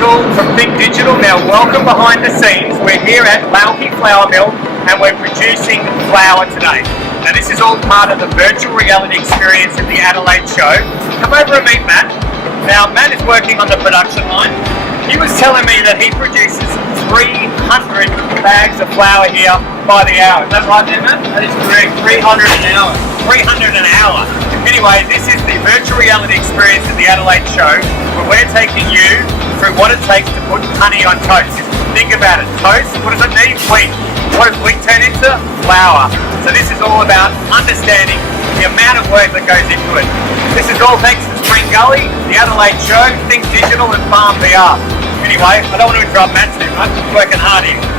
Michael from Think Digital. Now, welcome behind the scenes. We're here at Lauke Flour Mill and we're producing flour today. Now, this is all part of the virtual reality experience at the Adelaide Show. Come over and meet Matt. Now, Matt is working on the production line. He was telling me that he produces 300 bags of flour here by the hour. Is that right there, Matt? That is correct. 300 an hour. 300 an hour. Anyway, this is the virtual reality experience at the Adelaide Show, where we're taking you through what it takes to put honey on toast. Think about it. Toast, what does it need? Wheat. What does wheat turn into? Flour. So this is all about understanding the amount of work that goes into it. This is all thanks to Spring Gully, the Adelaide Show, Think Digital and FarmVR. Anyway, I don't want to interrupt Matt too much. He's working hard here.